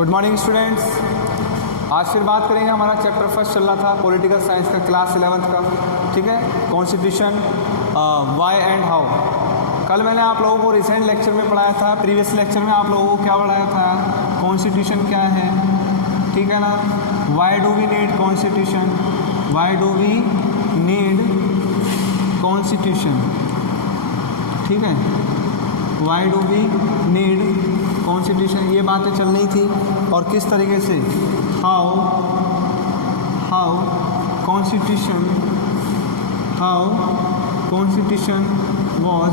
Good morning students. आज फिर बात करेंगे, हमारा चैप्टर फर्स्ट चल रहा था पॉलिटिकल साइंस का, क्लास 11th का। ठीक है, कॉन्स्टिट्यूशन व्हाई एंड हाउ। कल मैंने आप लोगों को रिसेंट लेक्चर में पढ़ाया था, प्रीवियस लेक्चर में आप लोगों को क्या पढ़ाया था, कॉन्स्टिट्यूशन क्या है। ठीक है ना, why do we need constitution, why do we need constitution. ठीक है, why do we need constitution, ये बातें चल रही थी। और किस तरीके से हाउ कॉन्स्टिट्यूशन वॉज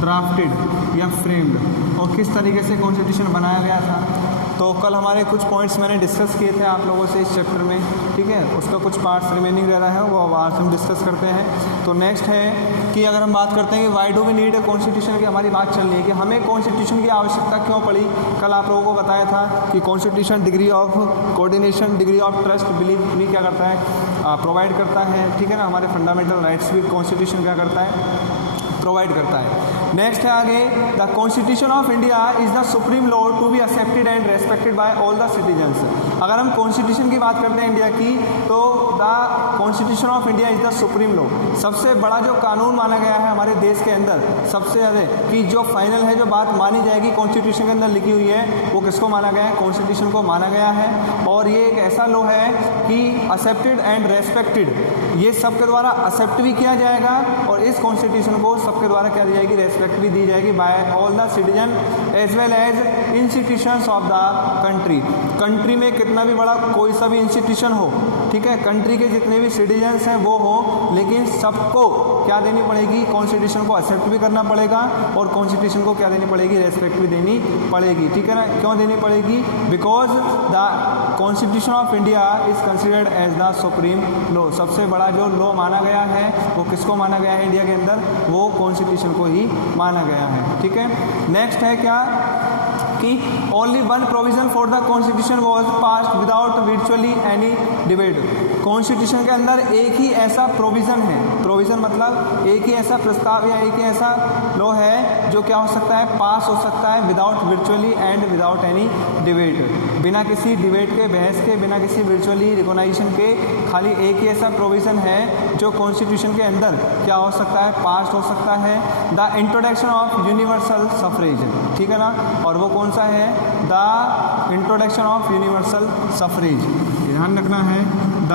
ड्राफ्टेड या फ्रेम्ड, और किस तरीके से कॉन्स्टिट्यूशन बनाया गया था। तो कल हमारे कुछ पॉइंट्स मैंने डिस्कस किए थे आप लोगों से इस चैप्टर में। ठीक है, उसका कुछ पार्ट्स रिमेनिंग रह रहा है, वो आज हम डिस्कस करते हैं। तो नेक्स्ट है कि अगर हम बात करते हैं कि why do we need a constitution की, हमारी बात चल रही है कि हमें कॉन्स्टिट्यूशन की आवश्यकता क्यों पड़ी। कल आप लोगों को बताया था कि constitution degree of coordination, degree of trust, belief भी क्या करता है, प्रोवाइड करता है। ठीक है ना, हमारे फंडामेंटल राइट्स भी कॉन्स्टिट्यूशन क्या करता है, प्रोवाइड करता है। नेक्स्ट है आगे, the constitution of India is the supreme law to be accepted and respected by all the citizens. अगर हम कॉन्स्टिट्यूशन की बात करते हैं इंडिया की, तो the constitution of India is the supreme law, सबसे बड़ा जो कानून माना गया है हमारे देश के अंदर, सबसे ज़्यादा कि जो फाइनल है, जो बात मानी जाएगी कॉन्स्टिट्यूशन के अंदर लिखी हुई है, वो किसको माना गया है, कॉन्स्टिट्यूशन को माना गया है। और ये एक ऐसा लॉ है कि एक्सेप्टेड एंड रेस्पेक्टेड, ये सबके द्वारा एक्सेप्ट भी किया जाएगा और इस कॉन्स्टिट्यूशन को सबके द्वारा क्या दी जाएगी, रेस्पेक्ट भी दी जाएगी by all the citizen as well as institutions of the country. Country में कितना भी बड़ा कोई सा भी इंस्टीट्यूशन हो, ठीक है, कंट्री के जितने भी सिटीजन्स हैं वो हो, लेकिन सबको क्या देनी पड़ेगी, कॉन्स्टिट्यूशन को एक्सेप्ट भी करना पड़ेगा और कॉन्स्टिट्यूशन को क्या देनी पड़ेगी, रेस्पेक्ट भी देनी पड़ेगी। ठीक है ना, क्यों देनी पड़ेगी, because the constitution of India is considered as the supreme law, सबसे बड़ा जो लॉ माना गया है वो किसको माना गया है इंडिया के अंदर, वो कॉन्स्टिट्यूशन को ही माना गया है। ठीक है, नेक्स्ट है क्या कि only one provision for the constitution was passed without virtually any debate. Constitution के अंदर एक ही ऐसा प्रोविज़न है, प्रोविज़न मतलब एक ही ऐसा प्रस्ताव या एक ही ऐसा लॉ है जो क्या हो सकता है, पास हो सकता है without virtually and without any debate, बिना किसी डिबेट के, बहस के, बिना किसी वर्चुअली रिकॉग्निशन के। खाली एक ही ऐसा प्रोविज़न है जो कॉन्स्टिट्यूशन के अंदर क्या हो सकता है, पास हो सकता है, the introduction of universal suffrage. ठीक है ना, और वो कौन सा है, the introduction of universal suffrage. ध्यान रखना है, the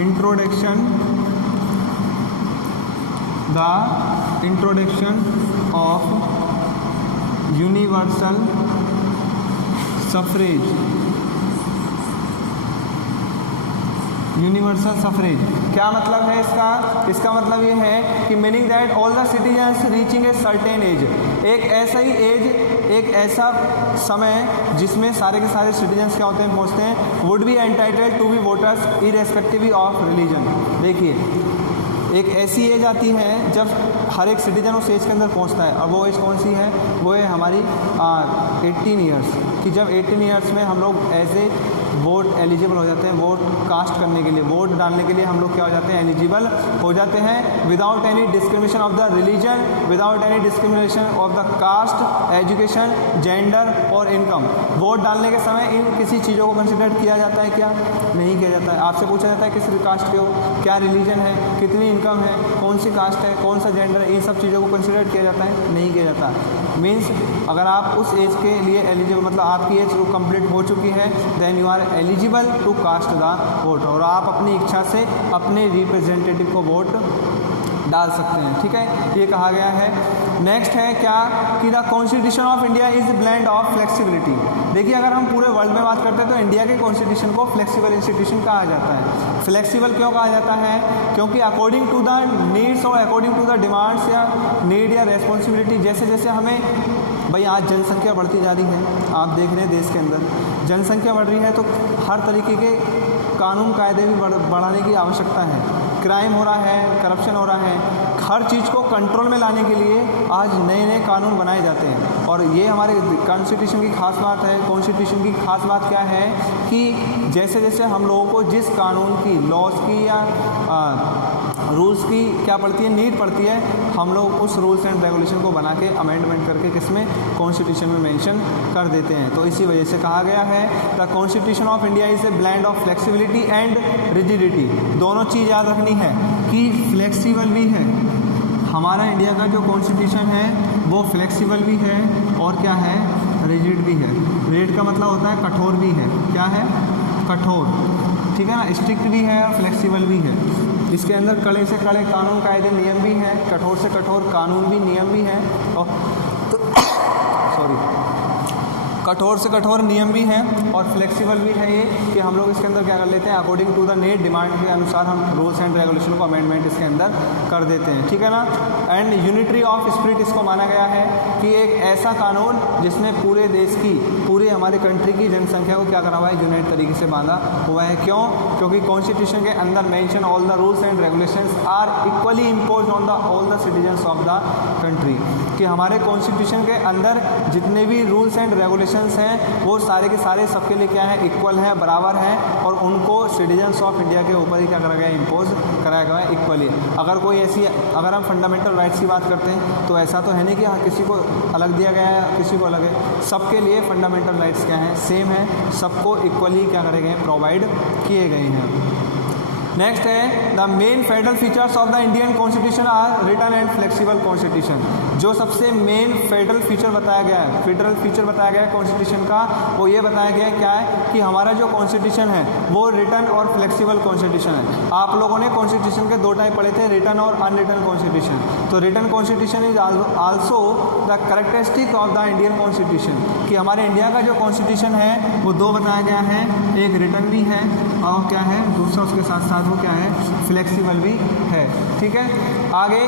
introduction of universal suffrage. Universal suffrage क्या मतलब है इसका, इसका मतलब ये है कि meaning that all the citizens reaching a certain age, एक ऐसा ही एज, एक ऐसा समय जिसमें सारे के सारे सिटीजन्स क्या होते हैं, पहुँचते हैं, would be entitled to be voters irrespective of religion. देखिए, एक ऐसी एज आती है जब हर एक सिटीजन उस एज के अंदर पहुंचता है, और वो एज कौन सी है, वो है हमारी 18 ईयर्स कि जब 18 ईयर्स में हम लोग एज ए वोट एलिजिबल हो जाते हैं, वोट कास्ट करने के लिए, वोट डालने के लिए हम लोग क्या हो जाते हैं, एलिजिबल हो जाते हैं, without any discrimination of the religion, without any discrimination of the caste, education, gender और इनकम। वोट डालने के समय इन किसी चीज़ों को कंसिडर किया जाता है क्या, नहीं किया जाता है। आपसे पूछा जाता है किस कास्ट के हो, क्या रिलीजन है, कितनी इनकम है, कौन सी कास्ट है, कौन सा जेंडर है, इन सब चीज़ों को कंसिडर किया जाता है, नहीं किया जाता। मीन्स अगर आप उस एज के लिए एलिजिबल, मतलब आपकी एज कंप्लीट हो चुकी है, then you are eligible to cast the vote, और आप अपनी इच्छा से अपने रिप्रेजेंटेटिव को वोट डाल सकते हैं। ठीक है, ये कहा गया है। नेक्स्ट है क्या कि the constitution of India is blend of flexibility. देखिए, अगर हम पूरे वर्ल्ड में बात करते हैं तो इंडिया के कॉन्स्टिट्यूशन को फ्लेक्सिबल इंस्टीट्यूशन कहा जाता है। फ्लेक्सिबल क्यों कहा जाता है, क्योंकि अकॉर्डिंग टू द नीड्स और अकॉर्डिंग टू द डिमांड्स या नीड या रेस्पॉन्सिबिलिटी, जैसे जैसे हमें, भाई आज जनसंख्या बढ़ती जा रही है, आप देख रहे हैं देश के अंदर जनसंख्या बढ़ रही है, तो हर तरीके के कानून कायदे भी बढ़ाने की आवश्यकता है। क्राइम हो रहा है, करप्शन हो रहा है, हर चीज़ को कंट्रोल में लाने के लिए आज नए नए कानून बनाए जाते हैं। और ये हमारे कॉन्स्टिट्यूशन की खास बात है। कॉन्स्टिट्यूशन की खास बात क्या है कि जैसे जैसे हम लोगों को जिस कानून की, लॉज की या रूल्स की क्या पड़ती है, नीड पड़ती है। हम लोग उस रूल्स एंड रेगुलेशन को बना के अमेंडमेंट करके किसमें, कॉन्स्टिट्यूशन में मेंशन कर देते हैं। तो इसी वजह से कहा गया है the constitution of India is a blend of flexibility and rigidity. दोनों चीज़ याद रखनी है कि फ्लेक्सिबल भी है, हमारा इंडिया का जो कॉन्स्टिट्यूशन है वो फ्लेक्सिबल भी है और क्या है, रिजिड भी है। रिजिड का मतलब होता है कठोर भी है, क्या है, कठोर, ठीक है ना, स्ट्रिक्ट भी है और फ्लेक्सिबल भी है। इसके अंदर कड़े से कड़े कानून कायदे नियम भी हैं, कठोर से कठोर कानून भी नियम भी हैं और कठोर से कठोर नियम भी हैं और फ्लेक्सिबल भी है ये कि हम लोग इसके अंदर क्या कर लेते हैं, according to the need, demand के अनुसार हम रूल्स एंड रेगुलेशन को अमेंडमेंट इसके अंदर कर देते हैं, ठीक है ना। एंड यूनिटरी ऑफ स्पिरिट इसको माना गया है कि एक ऐसा कानून जिसने पूरे देश की, पूरे हमारे कंट्री की जनसंख्या को क्या करा हुआ है, यूनाइट तरीके से बांधा हुआ है। क्यों? क्योंकि कॉन्स्टिट्यूशन के अंदर mention all the rules and regulations are equally impose on the all the citizens of the country, कि हमारे कॉन्स्टिट्यूशन के अंदर जितने भी रूल्स एंड रेगुलेशंस हैं वो सारे के सारे सबके लिए क्या है, इक्वल है, बराबर है और उनको सिटीजन्स ऑफ इंडिया के ऊपर ही क्या करा गया है, इम्पोज कराया गया है इक्वली। अगर कोई ऐसी, अगर हम फंडामेंटल राइट्स की बात करते हैं तो ऐसा तो है नहीं कि हाँ किसी को अलग दिया गया है किसी को अलग है, सबके लिए फंडामेंटल राइट्स क्या हैं, सेम है, सबको इक्वली क्या करे गए, प्रोवाइड किए गए हैं। नेक्स्ट है the main federal features of the Indian constitution are written and flexible constitution. जो सबसे मेन फेडरल फीचर बताया गया है, फेडरल फीचर बताया गया है कॉन्स्टिट्यूशन का, वो ये बताया गया है क्या है कि हमारा जो कॉन्स्टिट्यूशन है वो रिटन और फ्लेक्सिबल कॉन्स्टिट्यूशन है। आप लोगों ने कॉन्स्टिट्यूशन के दो टाइप पढ़े थे, रिटन और अनरिटन कॉन्स्टिट्यूशन। तो written constitution is also the characteristic of the Indian constitution, कि हमारे इंडिया का जो कॉन्स्टिट्यूशन है वो दो बताया गया है, एक रिटन भी है और क्या है, दूसरा उसके साथ साथ वो क्या है, फ्लेक्सिबल भी है, ठीक है। आगे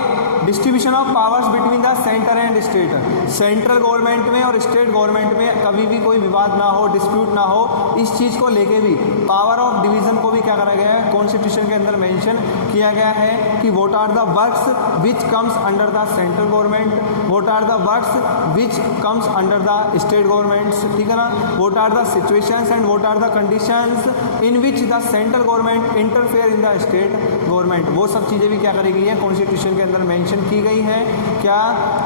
distribution of powers between the centre and state. Central government में और स्टेट गवर्नमेंट में कभी भी कोई विवाद ना हो, डिस्प्यूट ना हो, इस चीज़ को लेके भी पावर ऑफ डिवीजन को भी क्या करा गया है, कॉन्स्टिट्यूशन के अंदर मेंशन किया गया है कि what are the works which comes under the central government, what are the works which comes under the state governments, ठीक है ना, what are the situations and what are the conditions in which the central government interfere in the state government. वो सब चीज़ें भी क्या करी गई है, कॉन्स्टिट्यूशन के अंदर मेंशन की गई है क्या,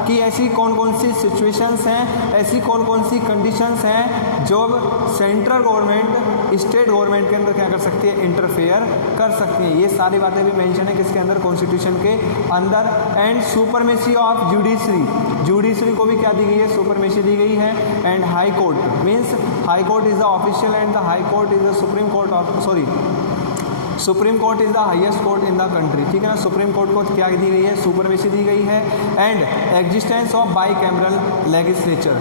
कि ऐसी कौन कौन सी सिचुएशंस हैं, ऐसी कौन कौन सी कंडीशंस हैं जो सेंट्रल गवर्नमेंट स्टेट गवर्नमेंट के अंदर क्या कर सकती है, इंटरफेयर कर सकती हैं। ये सारी बातें भी मेंशन है किसके अंदर, कॉन्स्टिट्यूशन के अंदर। And supremacy of judiciary, judiciary को भी क्या दी गई है, सुपरमेसी दी गई है। And high court means high court is the official and the high court is the supreme court of, sorry, supreme court is the highest court in the country, ठीक है ना। सुप्रीम कोर्ट को क्या दी गई है, supremacy दी गई है। And existence of by cameral legislature,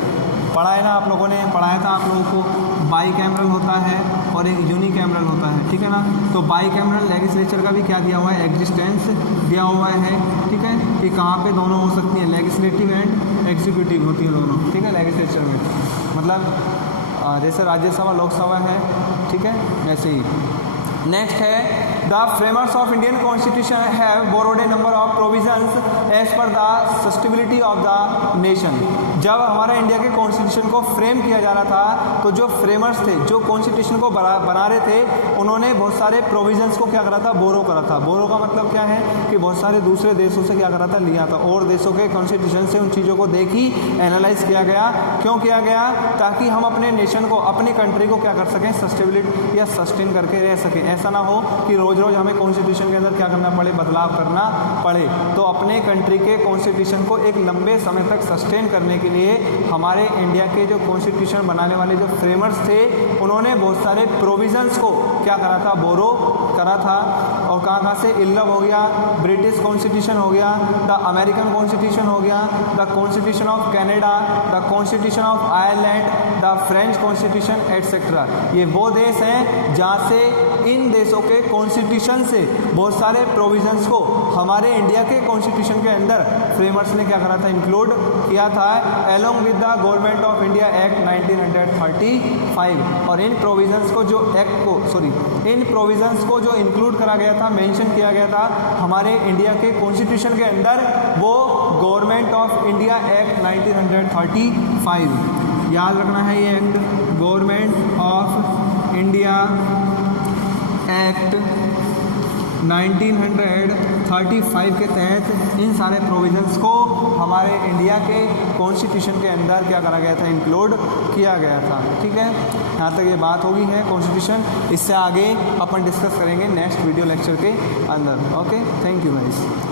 पढ़ा है ना आप लोगों ने, पढ़ाया था आप लोगों को, बाई कैमरल होता है और एक यूनी कैमरल होता है, ठीक है ना। तो बाई कैमरल लेजिस्लेचर का भी क्या दिया हुआ है, एग्जिस्टेंस दिया हुआ है, ठीक है, कि कहाँ पे दोनों हो सकती हैं, लेजिस्लेटिव एंड एग्जीक्यूटिव होती हैं दोनों, ठीक है, लेजिस्लेचर में मतलब जैसे राज्यसभा लोकसभा है, ठीक है, वैसे ही। नेक्स्ट है the framers of Indian constitution have borrowed a number of provisions as per the sustainability of the nation. जब हमारा इंडिया के कॉन्स्टिट्यूशन को फ्रेम किया जा रहा था तो जो फ्रेमर्स थे, जो कॉन्स्टिट्यूशन को बना रहे थे, उन्होंने बहुत सारे प्रोविजंस को क्या करा था, बोरो करा था। बोरो का मतलब क्या है कि बहुत सारे दूसरे देशों से क्या करा था, लिया था, और देशों के कॉन्स्टिट्यूशन से उन चीज़ों को देखी, एनालाइज किया गया। क्यों किया गया, ताकि हम अपने नेशन को, अपनी कंट्री को क्या कर सकें, सस्टेबिलिटी या सस्टेन करके रह सकें। ऐसा ना हो कि रोज़ रोज़ हमें कॉन्स्टिट्यूशन के अंदर क्या करना पड़े, बदलाव करना पड़े। तो अपने कंट्री के कॉन्स्टिट्यूशन को एक लंबे समय तक सस्टेन करने के लिए हमारे इंडिया के जो कॉन्स्टिट्यूशन बनाने वाले जो फ्रेमर्स थे, उन्होंने बहुत सारे प्रोविजंस को क्या करा था, बोरो करा था। और कहाँ से, इल्लव हो गया, ब्रिटिश कॉन्स्टिट्यूशन हो गया, द अमेरिकन कॉन्स्टिट्यूशन हो गया, the constitution of Canada, the constitution of Ireland, the French constitution etcetera. ये वो देश हैं जहाँ से इन देशों के कॉन्स्टिट्यूशन से बहुत सारे प्रोविजंस को हमारे इंडिया के कॉन्स्टिट्यूशन के अंदर फ्रेमर्स ने क्या करा था, इंक्लूड किया था, along with the government of India act 1935। और इन प्रोविजंस को जो एक्ट को, सॉरी, इन प्रोविजंस को जो इंक्लूड करा गया था, मेंशन किया गया था हमारे इंडिया के कॉन्स्टिट्यूशन के अंदर, वो गवर्नमेंट ऑफ इंडिया एक्ट 1935। याद रखना है ये act, government of India act 1935 के तहत इन सारे प्रोविजंस को हमारे इंडिया के कॉन्स्टिट्यूशन के अंदर क्या करा गया था, इंक्लूड किया गया था। ठीक है, यहाँ तक ये बात होगी है कॉन्स्टिट्यूशन। इससे आगे अपन डिस्कस करेंगे नेक्स्ट वीडियो लेक्चर के अंदर। Okay, thank you guys.